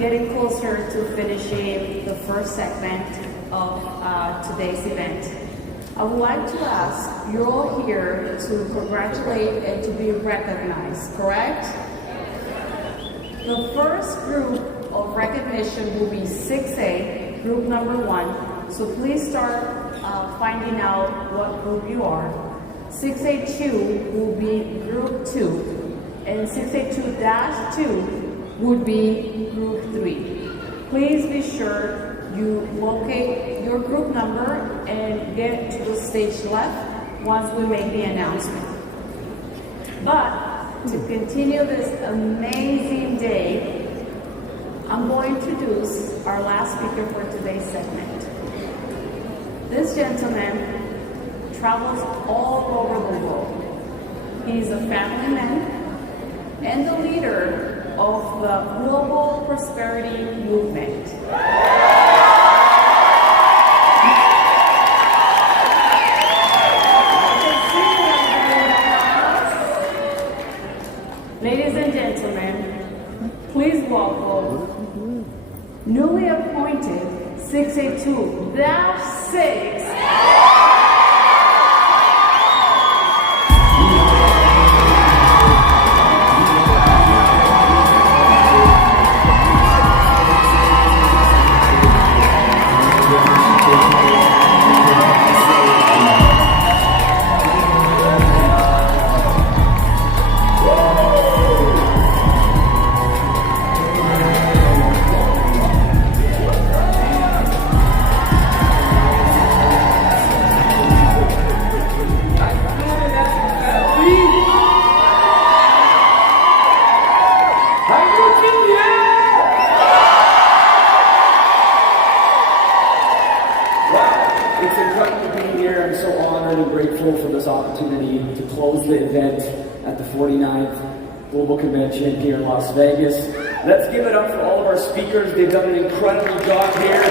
getting closer to finishing the first segment of today's event. I would like to ask, you're all here to congratulate and to be recognized, correct? The first group of recognition will be 6A, group number 1. So please start finding out what group you are. 6A2 will be group 2, and 6A2-2 would be group 3. Please be sure you locate your group number and get to the stage left once we make the announcement. But to continue this amazing day, I'm going to introduce our last speaker for today's segment. This gentleman travels all over the world. He's a family man and the leader of the Global Prosperity Movement. Ladies and gentlemen, please welcome newly appointed 6A2-6. At the 49th Global Convention here in Las Vegas. Let's give it up for all of our speakers. They've done an incredible job here.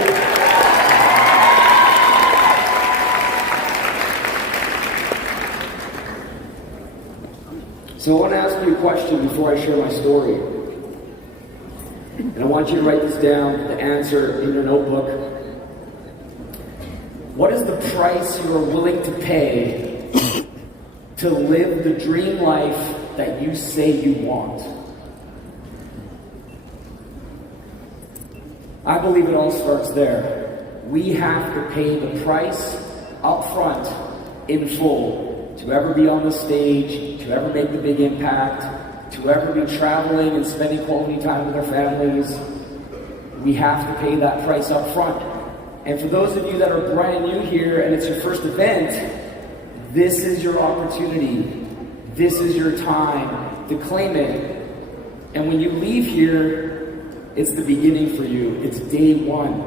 So I want to ask you a question before I share my story. And I want you to write this down, the answer in your notebook. What is the price you are willing to pay to live the dream life that you say you want? I believe it all starts there. We have to pay the price up front in full to ever be on the stage, to ever make the big impact, to ever be traveling and spending quality time with our families. We have to pay that price up front. And for those of you that are brand new here and it's your first event, this is your opportunity. This is your time to claim it. And when you leave here, it's the beginning for you. It's day one.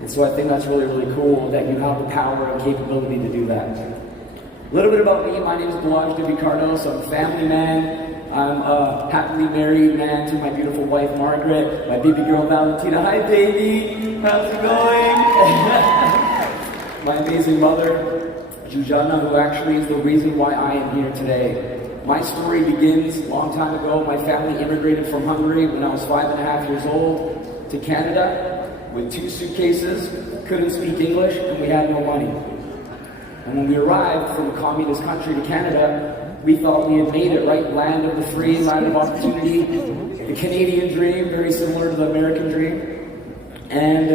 And so I think that's really, really cool that you have the power and capability to do that. A little bit about me. My name is Balazs Kardos. I'm a family man. I'm a happily married man to my beautiful wife, Margaret. My baby girl, Valentina. Hi, baby. How's it going? My amazing mother, Jujana, who actually is the reason why I am here today. My story begins a long time ago. My family immigrated from Hungary when I was 5.5 years old to Canada with 2 suitcases, couldn't speak English, and we had no money. And when we arrived from a communist country to Canada, we thought we had made it, right? Land of the free, land of opportunity. The Canadian dream, very similar to the American dream. And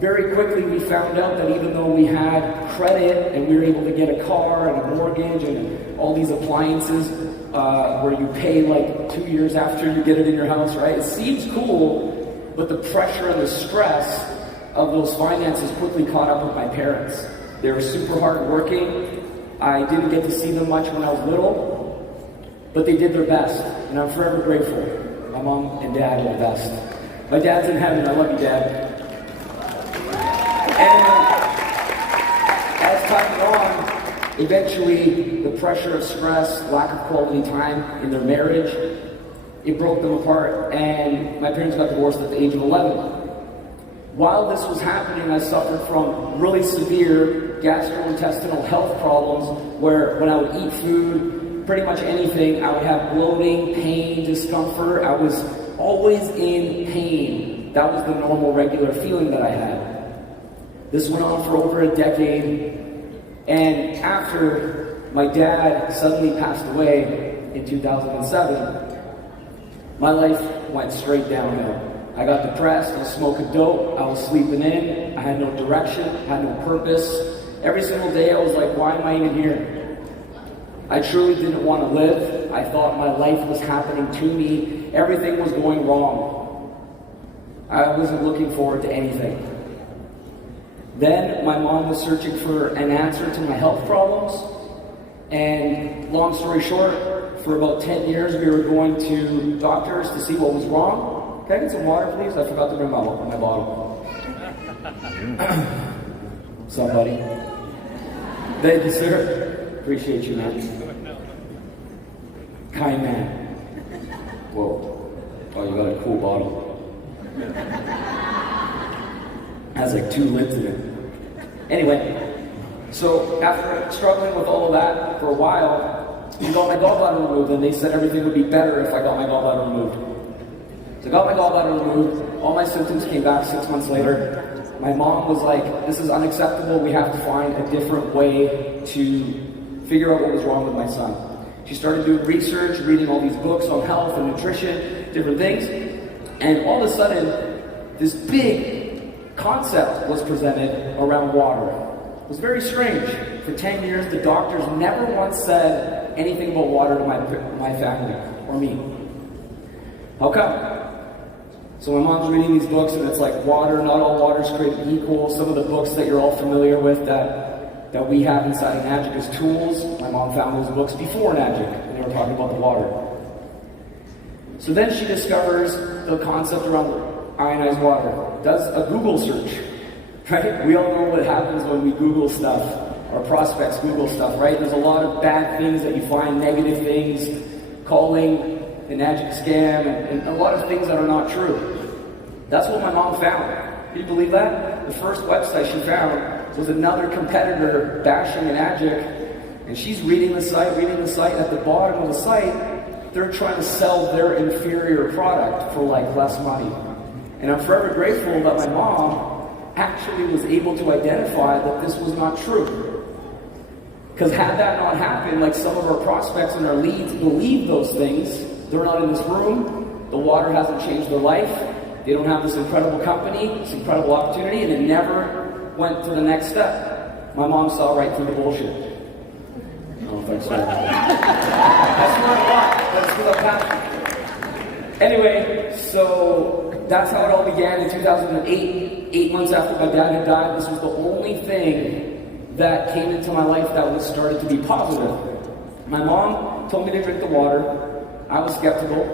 very quickly we found out that even though we had credit and we were able to get a car and a mortgage and all these appliances where you pay like 2 years after you get it in your house, right? It seems cool, but the pressure and the stress of those finances quickly caught up with my parents. They were super hard working. I didn't get to see them much when I was little, but they did their best, and I'm forever grateful. My mom and dad are the best. My dad's in heaven. I love you, Dad. And as time went on, eventually the pressure of stress, lack of quality time in their marriage, it broke them apart, and my parents got divorced at the age of 11. While this was happening, I suffered from really severe gastrointestinal health problems where when I would eat food, pretty much anything, I would have bloating, pain, discomfort. I was always in pain. That was the normal, regular feeling that I had. This went on for over a decade, and after my dad suddenly passed away in 2007, my life went straight downhill. I got depressed, I was smoking dope, I was sleeping in, I had no direction, I had no purpose. Every single day I was like, why am I even here? I truly didn't want to live. I thought my life was happening to me. Everything was going wrong. I wasn't looking forward to anything. Then my mom was searching for an answer to my health problems. And long story short, for about 10 years we were going to doctors to see what was wrong. Can I get some water, please? I forgot to bring my bottle. Somebody. Thank you, sir. Appreciate you, man. Kind man. Whoa. Oh, you got a cool bottle. Has like 2 lids in it. Anyway, so after struggling with all of that for a while, I got my gallbladder removed, and they said everything would be better if I got my gallbladder removed. So I got my gallbladder removed, all my symptoms came back 6 months later. My mom was like, this is unacceptable, we have to find a different way to figure out what was wrong with my son. She started doing research, reading all these books on health and nutrition, different things, and all of a sudden, this big concept was presented around water. It was very strange. For 10 years, the doctors never once said anything about water to my family or me. How come? So my mom's reading these books, and it's like water, not all water is created equal. Some of the books that you're all familiar with that we have inside Enagic as tools, my mom found those books before Enagic, and they were talking about the water. So then she discovers the concept around ionized water, does a Google search, right? We all know what happens when we Google stuff, our prospects Google stuff, right? There's a lot of bad things that you find, negative things, calling Enagic scam, and a lot of things that are not true. That's what my mom found. Can you believe that? The first website she found was another competitor bashing Enagic, and she's reading the site, at the bottom of the site, they're trying to sell their inferior product for like less money. And I'm forever grateful that my mom actually was able to identify that this was not true. Because had that not happened, like some of our prospects and our leads believe those things, they're not in this room, the water hasn't changed their life, they don't have this incredible company, this incredible opportunity, and it never went to the next step. My mom saw right through the bullshit. I don't know if that's right. That's not a lot, but it's because I'm passionate. Anyway, so that's how it all began in 2008. 8 months after my dad had died, this was the only thing that came into my life that was started to be positive. My mom told me to drink the water. I was skeptical.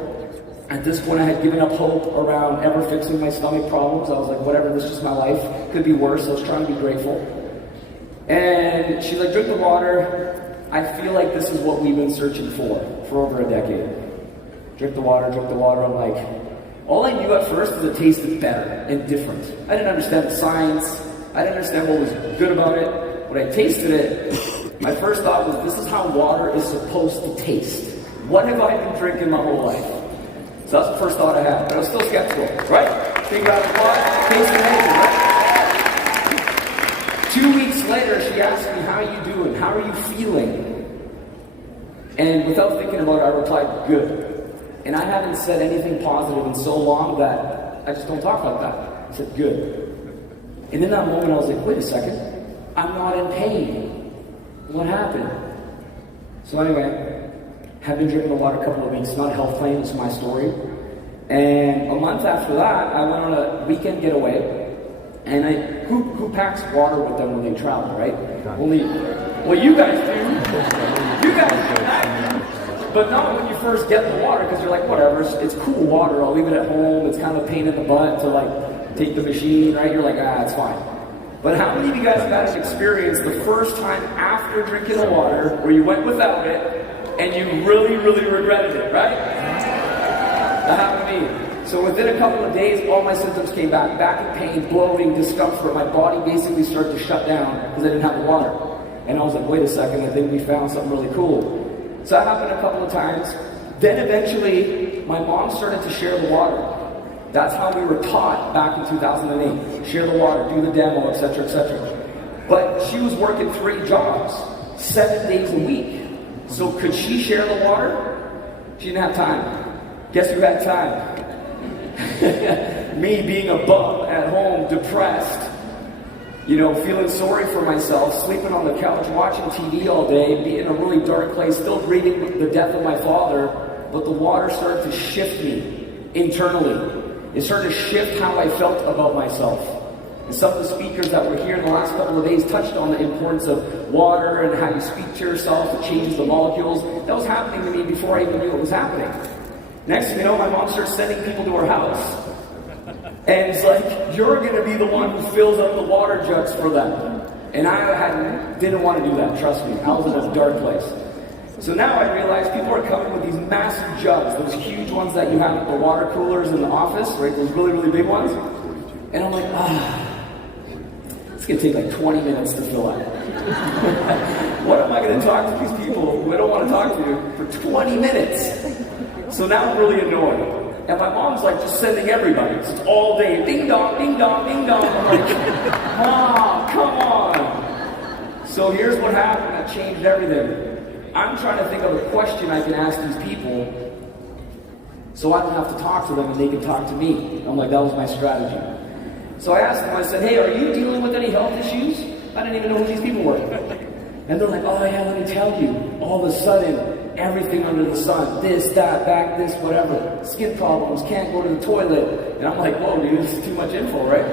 At this point, I had given up hope around ever fixing my stomach problems. I was like, whatever, this is just my life. Could be worse. I was trying to be grateful. And she's like, drink the water. I feel like this is what we've been searching for over a decade. Drink the water, drink the water. I'm like, all I knew at first is it tasted better and different. I didn't understand the science. I didn't understand what was good about it. When I tasted it, my first thought was, this is how water is supposed to taste. What have I been drinking my whole life? So that's the first thought I had. But I was still skeptical, right? Think about the water, tasted amazing, right? 2 weeks later, she asked me, how are you doing? How are you feeling? And without thinking about it, I replied, good. And I haven't said anything positive in so long that I just don't talk like that. I said, good. And in that moment, I was like, wait a second. I'm not in pain. What happened? So anyway, had been drinking the water a couple of weeks, not a health claim, it's my story. And a month after that, I went on a weekend getaway, and who packs water with them when they travel, right? Well, you guys do. You guys do that. But not when you first get the water, because you're like, whatever, it's cool water, I'll leave it at home, it's kind of a pain in the butt to like take the machine, right? You're like, it's fine. But how many of you guys have had an experience the first time after drinking the water where you went without it, and you really, really regretted it, right? That happened to me. So within a couple of days, all my symptoms came back in pain, bloating, discomfort. My body basically started to shut down because I didn't have the water. And I was like, wait a second, I think we found something really cool. So that happened a couple of times. Then eventually, my mom started to share the water. That's how we were taught back in 2008. Share the water, do the demo, etc., etc. But she was working 3 jobs, 7 days a week. So could she share the water? She didn't have time. Guess who had time? Me, being a bum at home, depressed, feeling sorry for myself, sleeping on the couch, watching TV all day, being in a really dark place, still grieving the death of my father. But the water started to shift me internally. It started to shift how I felt about myself. And some of the speakers that were here in the last couple of days touched on the importance of water and how you speak to yourself. It changes the molecules. That was happening to me before I even knew it was happening. Next thing you know, my mom starts sending people to her house. And it's like, you're going to be the one who fills up the water jugs for them. And I didn't want to do that, trust me. I was in a dark place. So now I realize people are coming with these massive jugs, those huge ones that you have at the water coolers in the office, right? Those really, really big ones. And I'm like, it's going to take like 20 minutes to fill up. What am I going to talk to these people who I don't want to talk to for 20 minutes? So now I'm really annoyed. And my mom's like just sending everybody. It's all day. Ding dong, ding dong, ding dong. I'm like, Mom, come on. So here's what happened that changed everything. I'm trying to think of a question I can ask these people so I don't have to talk to them and they can talk to me. I'm like, that was my strategy. So I asked them, I said, hey, are you dealing with any health issues? I didn't even know who these people were. And they're like, oh yeah, let me tell you. All of a sudden, everything under the sun, this, that, back, this, whatever, skin problems, can't go to the toilet. And I'm like, whoa, dude, this is too much info, right?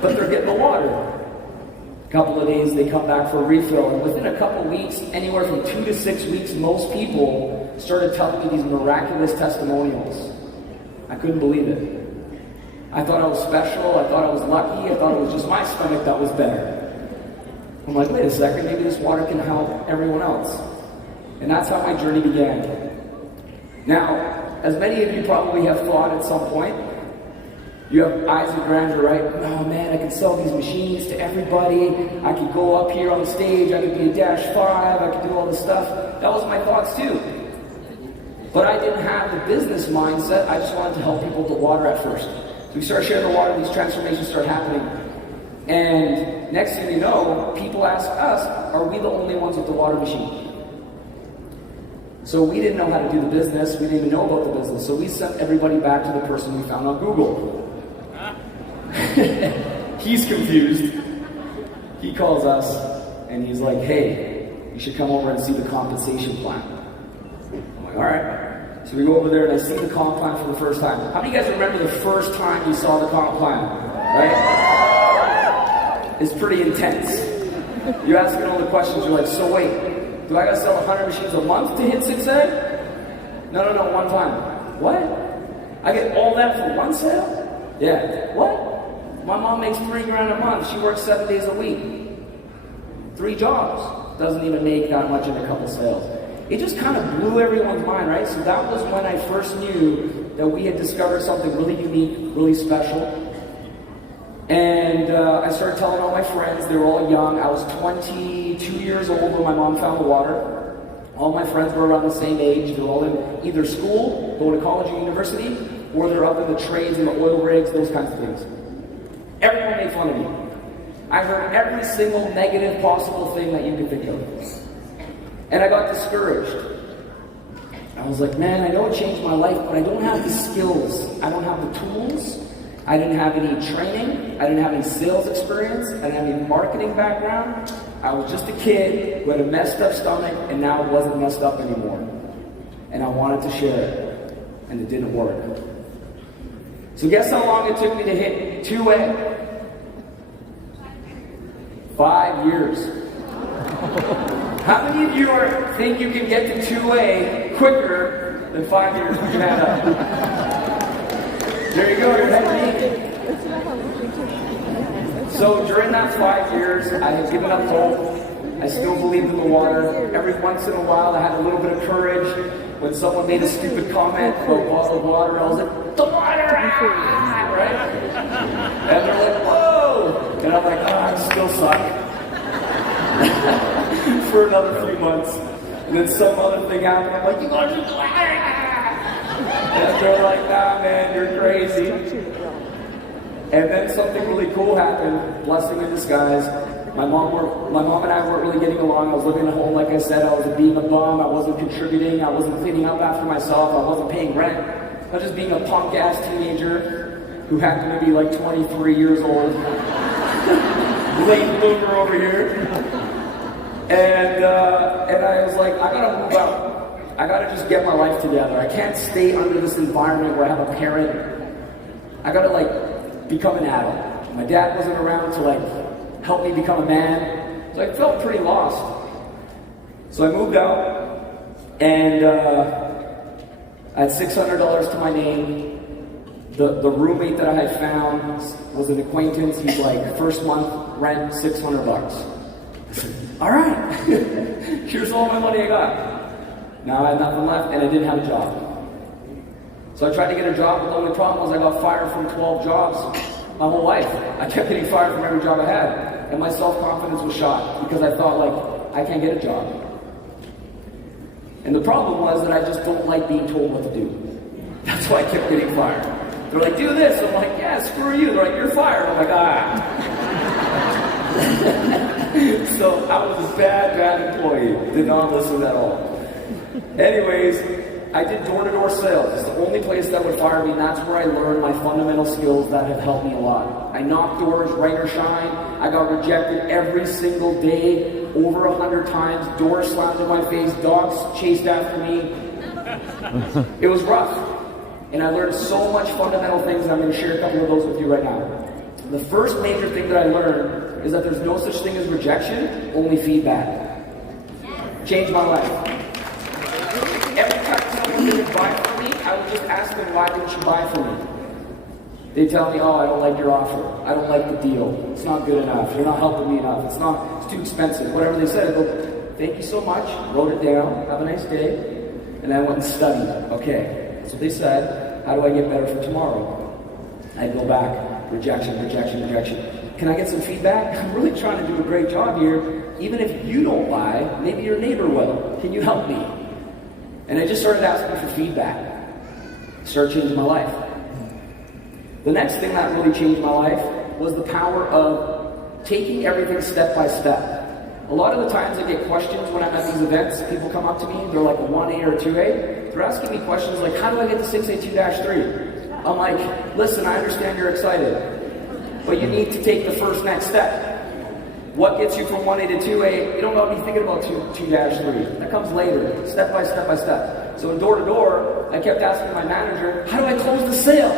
But they're getting the water. A couple of days, they come back for a refill, and within a couple of weeks, anywhere from 2 to 6 weeks, most people started telling me these miraculous testimonials. I couldn't believe it. I thought I was special, I thought I was lucky, I thought it was just my stomach that was better. I'm like, wait a second, maybe this water can help everyone else. And that's how my journey began. Now, as many of you probably have thought at some point, you have eyes of grandeur, right? Oh man, I can sell these machines to everybody. I could go up here on the stage. I could be a Dash 5. I could do all this stuff. That was my thoughts too. But I didn't have the business mindset. I just wanted to help people with the water at first. So we started sharing the water. These transformations start happening. And next thing you know, people ask us, are we the only ones with the water machine? So we didn't know how to do the business. We didn't even know about the business. So we sent everybody back to the person we found on Google. He's confused. He calls us and he's like, hey, you should come over and see the compensation plan. I'm like, all right. So we go over there and I see the comp plan for the first time. How many of you guys remember the first time you saw the comp plan? Right? It's pretty intense. You're asking all the questions. You're like, so wait, do I gotta sell 100 machines a month to hit 6A? No, one time. What? I get all that for one sale? Yeah. What? My mom makes $3,000 a month. She works 7 days a week. 3 jobs. Doesn't even make that much in a couple sales. It just kind of blew everyone's mind, right? So that was when I first knew that we had discovered something really unique, really special. And I started telling all my friends. They were all young. I was 22 years old when my mom found the water. All my friends were around the same age. They were all in either school, going to college or university, or they're up in the trades and the oil rigs, those kinds of things. Everyone made fun of me. I heard every single negative possible thing that you could think of. And I got discouraged. I was like, man, I know it changed my life, but I don't have the skills. I don't have the tools. I didn't have any training. I didn't have any sales experience. I didn't have any marketing background. I was just a kid who had a messed up stomach, and now it wasn't messed up anymore. And I wanted to share it, and it didn't work. So guess how long it took me to hit 2A? 5 years. How many of you think you can get to 2A quicker than 5 years? Put your hand up. There you go, you're ahead of me. So during that 5 years, I had given up hope. I still believed in the water. Every once in a while, I had a little bit of courage. When someone made a stupid comment about bottled water, I was like, the water! Right? And they're like, whoa! And I'm like, oh, I still suck. For another few months. And then some other thing happened. I'm like, you gotta do the water! And they're like, nah, man, you're crazy. And then something really cool happened, blessing in disguise. My mom and I weren't really getting along. I was living at home, like I said. I was being a bum. I wasn't contributing. I wasn't cleaning up after myself. I wasn't paying rent. I was just being a punk-ass teenager who happened to be like 23 years old. Late bloomer over here. And I was like, I gotta move out. I gotta just get my life together. I can't stay under this environment where I have a parent. I gotta like become an adult. My dad wasn't around to like help me become a man. So I felt pretty lost. So I moved out and I had $600 to my name. The roommate that I had found was an acquaintance. He's like, first month rent, $600. I said, all right, here's all my money I got. Now I had nothing left and I didn't have a job. So I tried to get a job, but the only problem was I got fired from 12 jobs my whole life. I kept getting fired from every job I had. And my self-confidence was shot because I thought like, I can't get a job. And the problem was that I just don't like being told what to do. That's why I kept getting fired. They're like, do this. I'm like, yeah, screw you. They're like, you're fired. I'm like, ah. So I was a bad employee. Did not listen at all. Anyways, I did door-to-door sales. It's the only place that would fire me, and that's where I learned my fundamental skills that have helped me a lot. I knocked doors, rain or shine. I got rejected every single day, over 100 times. Doors slammed in my face. Dogs chased after me. It was rough. And I learned so much fundamental things, and I'm going to share a couple of those with you right now. The first major thing that I learned is that there's no such thing as rejection, only feedback. Changed my life. Every time someone didn't buy from me, I would just ask them, why didn't you buy from me? They tell me, oh, I don't like your offer. I don't like the deal. It's not good enough. You're not helping me enough. It's too expensive. Whatever they said, I go, thank you so much. Wrote it down. Have a nice day. And I went and studied. Okay. So they said, how do I get better for tomorrow? I'd go back, rejection. Can I get some feedback? I'm really trying to do a great job here. Even if you don't buy, maybe your neighbor will. Can you help me? And I just started asking for feedback. Started changing my life. The next thing that really changed my life was the power of taking everything step by step. A lot of the times I get questions when I'm at these events. People come up to me, they're like a 1A or a 2A. They're asking me questions like, how do I get to 6A2-3? I'm like, listen, I understand you're excited, but you need to take the first next step. What gets you from 1A to 2A? You don't know to be thinking about 2-3. That comes later, step by step by step. So in door to door, I kept asking my manager, how do I close the sale?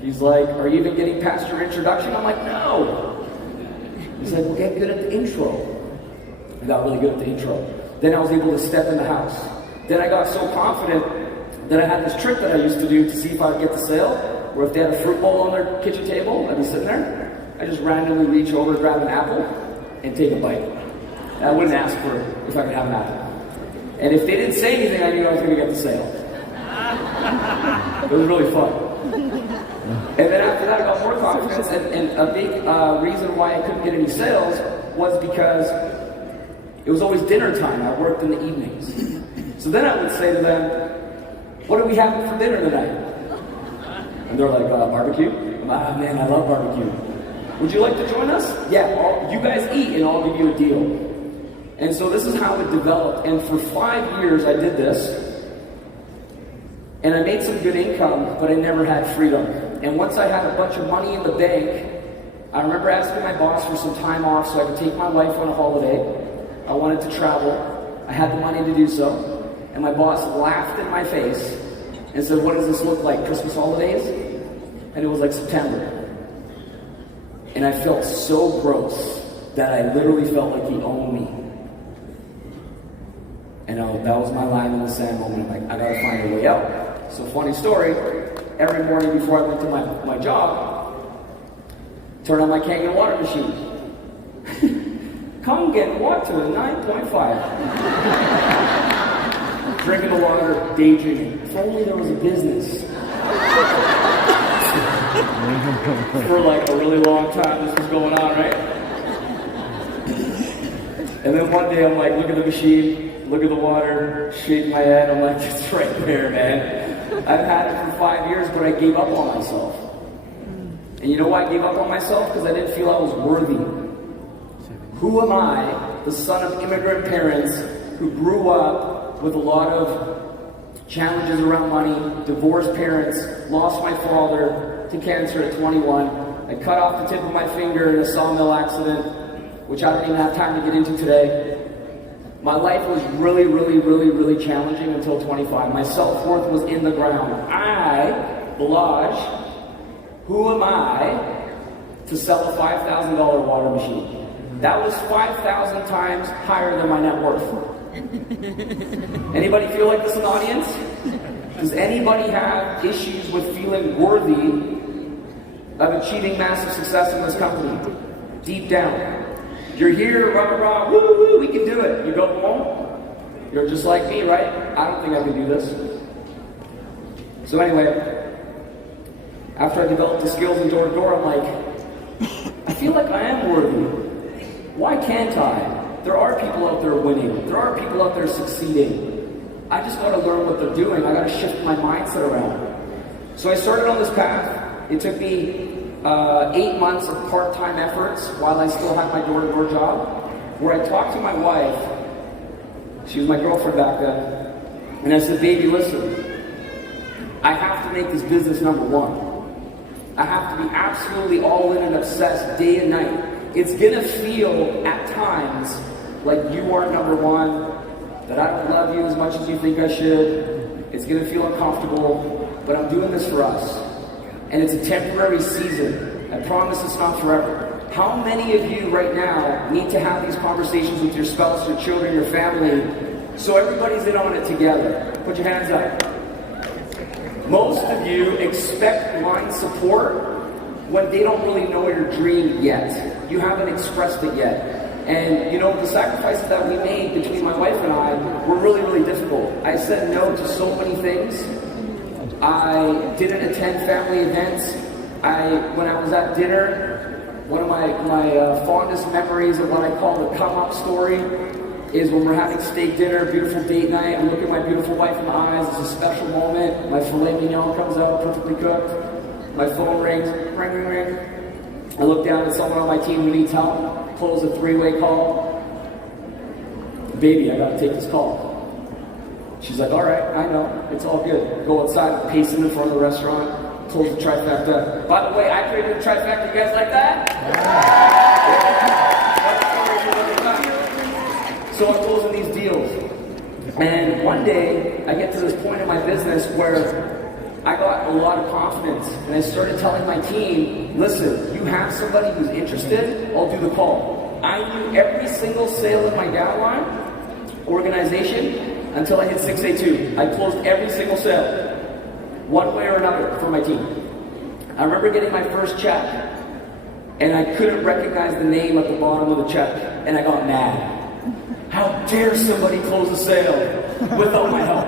He's like, are you even getting past your introduction? I'm like, no. He's like, well, get good at the intro. I got really good at the intro. Then I was able to step in the house. Then I got so confident that I had this trick that I used to do to see if I would get the sale, where if they had a fruit bowl on their kitchen table, I'd be sitting there. I just randomly reach over, grab an apple, and take a bite. And I wouldn't ask for if I could have an apple. And if they didn't say anything, I knew I was going to get the sale. It was really fun. And then after that, I got more confidence, and a big reason why I couldn't get any sales was because it was always dinner time. I worked in the evenings. So then I would say to them, what are we having for dinner tonight? And they're like, barbecue? I'm like, oh, man, I love barbecue. Would you like to join us? Yeah, you guys eat and I'll give you a deal. And so this is how it developed. And for 5 years I did this. And I made some good income, but I never had freedom. And once I had a bunch of money in the bank, I remember asking my boss for some time off so I could take my wife on a holiday. I wanted to travel. I had the money to do so. And my boss laughed in my face and said, what does this look like, Christmas holidays? And it was like September. And I felt so gross that I literally felt like he owned me. And that was my line in the sand moment. I'm like, I gotta find a way out. So funny story, every morning before I went to my job, turn on my Kangen water machine. Come get water, 9.5. Drinking the water, daydreaming. If only there was a business. For like a really long time this was going on, right? And then one day I'm like, look at the machine, look at the water, shake my head, I'm like, it's right there, man. I've had it for 5 years, but I gave up on myself. And you know why I gave up on myself? Because I didn't feel I was worthy. Who am I, the son of immigrant parents who grew up with a lot of challenges around money, divorced parents, lost my father to cancer at 21. I cut off the tip of my finger in a sawmill accident, which I don't even have time to get into today. My life was really, really, really, really challenging until 25. My self-worth was in the ground. I, Balazs, who am I to sell a $5,000 water machine? That was 5,000 times higher than my net worth. Anybody feel like this in the audience? Does anybody have issues with feeling worthy of achieving massive success in this company? Deep down. You're here, rah, rah, woo, woo, we can do it. You go home, you're just like me, right? I don't think I can do this. So anyway, after I developed the skills in door-to-door, I'm like, I feel like I am worthy. Why can't I? There are people out there winning. There are people out there succeeding. I just got to learn what they're doing. I got to shift my mindset around. So I started on this path. It took me 8 months of part-time efforts while I still had my door-to-door job, where I talked to my wife. She was my girlfriend back then. And I said, baby, listen, I have to make this business number one. I have to be absolutely all in and obsessed day and night. It's gonna feel at times like you are number one, that I don't love you as much as you think I should. It's gonna feel uncomfortable, but I'm doing this for us. And it's a temporary season. I promise it's not forever. How many of you right now need to have these conversations with your spouse, your children, your family, so everybody's in on it together? Put your hands up. Most of you expect blind support when they don't really know your dream yet. You haven't expressed it yet. And you know, the sacrifices that we made between my wife and I were really, really difficult. I said no to so many things. I didn't attend family events. When I was at dinner, one of my fondest memories of what I call the come-up story is when we're having steak dinner, beautiful date night. I look at my beautiful wife in the eyes. It's a special moment. My filet mignon comes out, perfectly cooked. My phone rings, ring, ring, ring. I look down at someone on my team who needs help. Close a three-way call. Baby, I gotta take this call. She's like, all right, I know, it's all good. Go outside, pacing in front of the restaurant, close the trifecta. By the way, I created a trifecta. You guys like that? So I'm closing these deals. And one day, I get to this point in my business where I got a lot of confidence, and I started telling my team, listen, you have somebody who's interested, I'll do the call. I knew every single sale in my downline organization until I hit 682. I closed every single sale, one way or another, for my team. I remember getting my first check, and I couldn't recognize the name at the bottom of the check, and I got mad. How dare somebody close a sale without my help?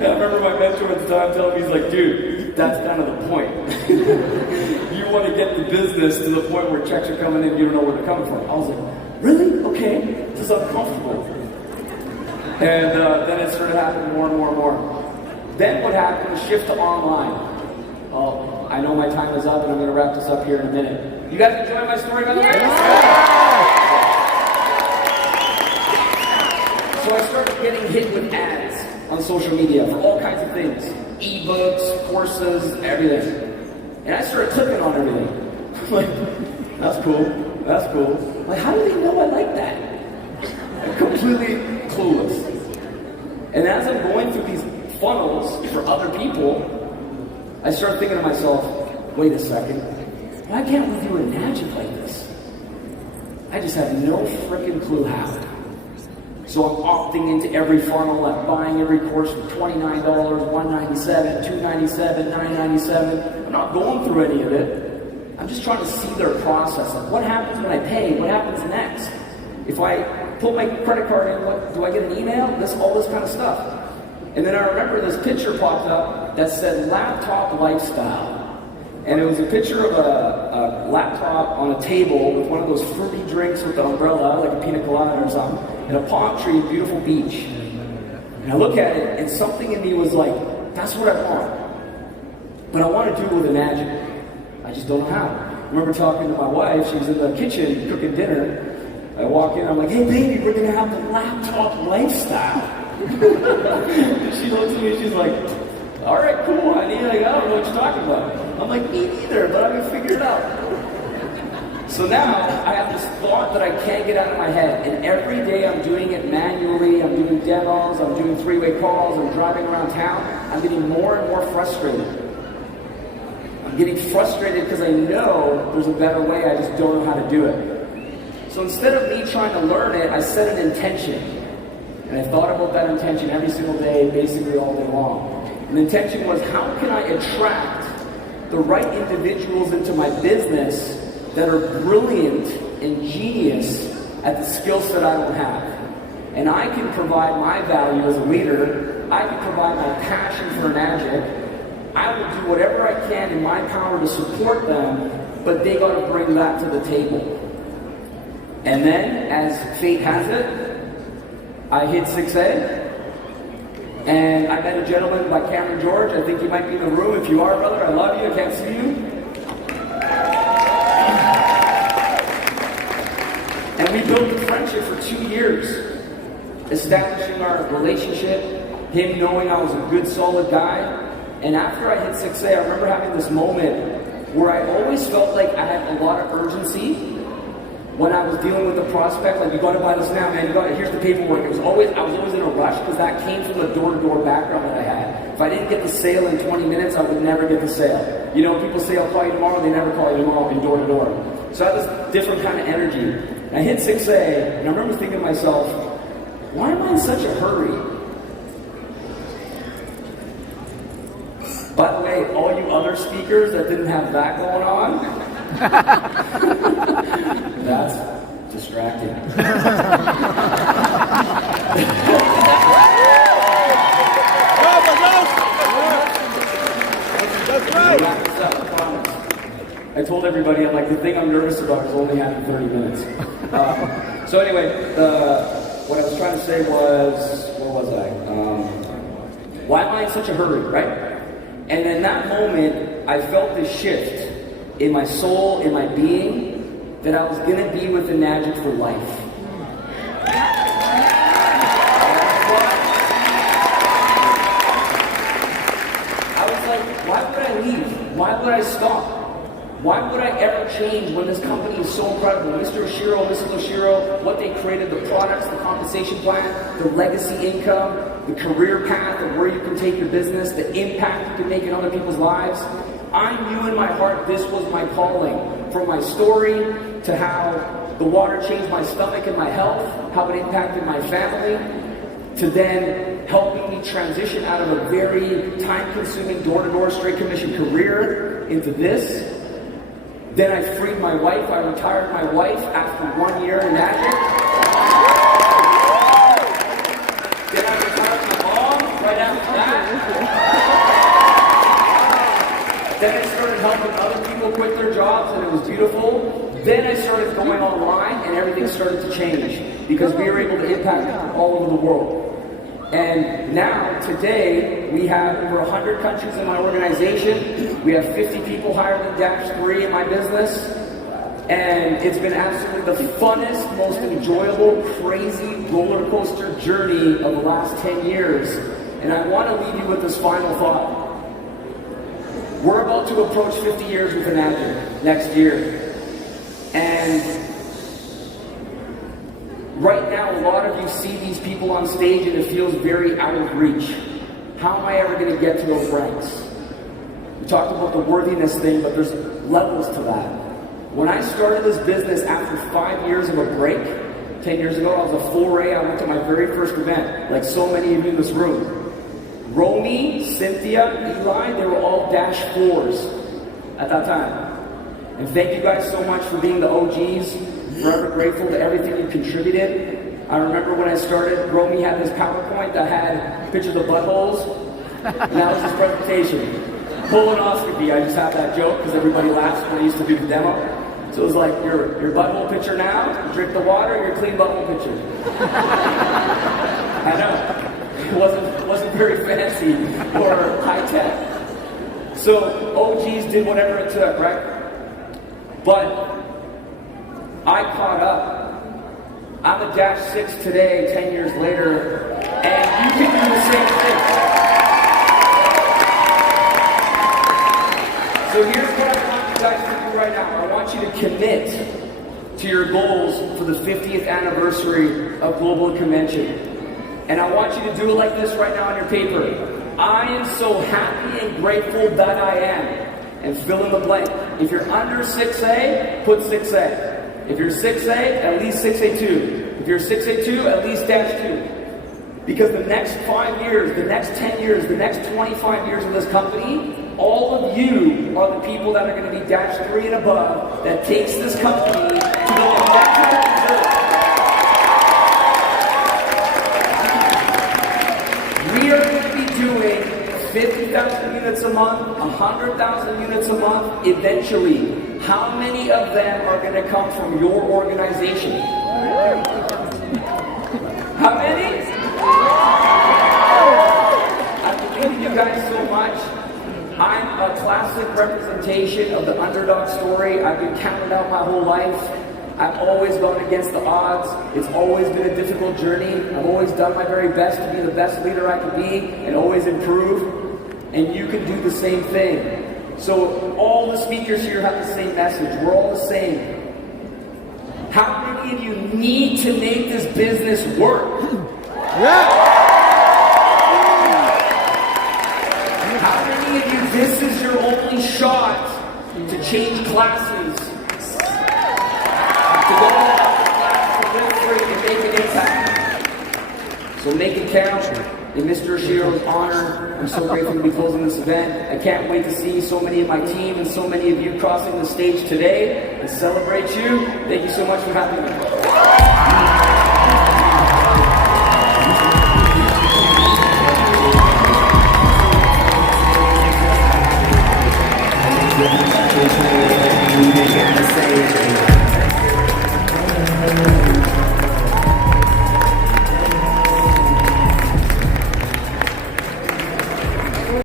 I remember my mentor at the time telling me, he's like, dude, that's kind of the point. You want to get the business to the point where checks are coming in, you don't know where they're coming from. I was like, really? Okay, this is uncomfortable. And then it started happening more and more and more. Then what happened was shift to online. Oh, I know my time is up, and I'm going to wrap this up here in a minute. You guys enjoy my story, by the way? So I started getting hit with ads on social media for all kinds of things. Ebooks, courses, everything. And I started clicking on everything. I'm like, that's cool, that's cool. Like, how do they know I like that? I'm completely clueless. And as I'm going through these funnels for other people, I start thinking to myself, wait a second, why can't we do Enagic like this? I just have no freaking clue how. So I'm opting into every funnel, I'm buying every course for $29, $197, $297, $997. I'm not going through any of it. I'm just trying to see their process. Like, what happens when I pay? What happens next? If I put my credit card in, what do I get an email? All this kind of stuff. And then I remember this picture popped up that said laptop lifestyle. And it was a picture of a laptop on a table with one of those fruity drinks with an umbrella, like a pina colada or something, and a palm tree, beautiful beach. And And I look at it, and something in me was like, that's what I want. But I want to do it with Enagic. I just don't know how. I remember talking to my wife. She was in the kitchen cooking dinner. I walk in, I'm like, hey baby, we're going to have the laptop lifestyle. She looks at me, she's like, all right, cool, honey. Like, I don't know what you're talking about. I'm like, me neither, but I'm going to figure it out. So now I have this thought that I can't get out of my head, and every day I'm doing it manually. I'm doing demos, I'm doing three-way calls, I'm driving around town. I'm getting more and more frustrated. I'm getting frustrated because I know there's a better way, I just don't know how to do it. So instead of me trying to learn it, I set an intention. And I thought about that intention every single day, basically all day long. And the intention was, how can I attract the right individuals into my business that are brilliant and genius at the skill set I don't have? And I can provide my value as a leader. I can provide my passion for Enagic. I will do whatever I can in my power to support them, but they got to bring that to the table. And then, as fate has it, I hit 6A. And I met a gentleman by Cameron George. I think he might be in the room. If you are, brother, I love you. I can't see you. And we built a friendship for 2 years, establishing our relationship, him knowing I was a good, solid guy. And after I hit 6A, I remember having this moment where I always felt like I had a lot of urgency when I was dealing with the prospect, like, you got to buy this now, man. Here's the paperwork. I was always in a rush because that came from the door-to-door background that I had. If I didn't get the sale in 20 minutes, I would never get the sale. You know, people say, I'll call you tomorrow. They never call you tomorrow in door-to-door. So I had this different kind of energy. And I hit 6A, and I remember thinking to myself, why am I in such a hurry? By the way, all you other speakers that didn't have that going on, that's distracting. That's right. I told everybody, I'm like, the thing I'm nervous about is only having 30 minutes. So anyway, what I was trying to say was, where was I? Why am I in such a hurry, right? And in that moment, I felt this shift in my soul, in my being, that I was going to be with Enagic for life. I was like, why would I leave? Why would I stop? Why would I ever change when this company is so incredible? Mr. Oshiro, Mrs. Oshiro, what they created, the products, the compensation plan, the legacy income, the career path of where you can take your business, the impact you can make in other people's lives. I knew in my heart this was my calling. From my story to how the water changed my stomach and my health, how it impacted my family, to then helping me transition out of a very time-consuming door-to-door straight commission career into this. Then I freed my wife. I retired my wife after 1 year in Enagic. Then I retired my mom right after that. Then I started helping other people quit their jobs, and it was beautiful. Then I started going online, and everything started to change because we were able to impact all over the world. And now, today, we have over 100 countries in my organization. We have 50 people higher than Dash 3 in my business. And it's been absolutely the funnest, most enjoyable, crazy roller coaster journey of the last 10 years. And I want to leave you with this final thought. We're about to approach 50 years with Enagic next year. And right now, a lot of you see these people on stage and it feels very out of reach. How am I ever going to get to those ranks? We talked about the worthiness thing, but there's levels to that. When I started this business after 5 years of a break, 10 years ago, I was a 4A. I went to my very first event, like so many of you in this room. Romy, Cynthia, Eli, they were all Dash 4s at that time. And thank you guys so much for being the OGs. Forever grateful to everything you contributed. I remember when I started, Romy had this PowerPoint that had pictures of buttholes. And that was his presentation. Colonoscopy, I just have that joke because everybody laughs when I used to do the demo. So it was like, your butthole picture now, drink the water, your clean butthole picture. I know. wasn't very fancy or high tech. So OGs did whatever it took, right? But I caught up. I'm a Dash 6 today, 10 years later, and you can do the same thing. So here's what I want you guys to do right now. I want you to commit to your goals for the 50th anniversary of Global Convention. And I want you to do it like this right now on your paper. I am so happy and grateful that I am. And fill in the blank. If you're under 6A, put 6A. If you're 6A, at least 6A2. If you're 6A2, at least Dash 2. Because the next 5 years, the next 10 years, the next 25 years of this company, all of you are the people that are going to be Dash 3 and above that takes this company to the momentum it deserves. We are going to be doing 50,000 units a month, 100,000 units a month, eventually. How many of them are going to come from your organization? How many? I believe in you guys so much. I'm a classic representation of the underdog story. I've been counted out my whole life. I've always gone against the odds. It's always been a difficult journey. I've always done my very best to be the best leader I can be and always improve. And you can do the same thing. So all the speakers here have the same message. We're all the same. How many of you need to make this business work? Yeah. How many of you, this is your only shot to change classes? To go to another class, to live free, and make an impact. So make it count. In Mr. Oshiro's honor, I'm so grateful to be closing this event. I can't wait to see so many of my team and so many of you crossing the stage today and celebrate you. Thank you so much for having me.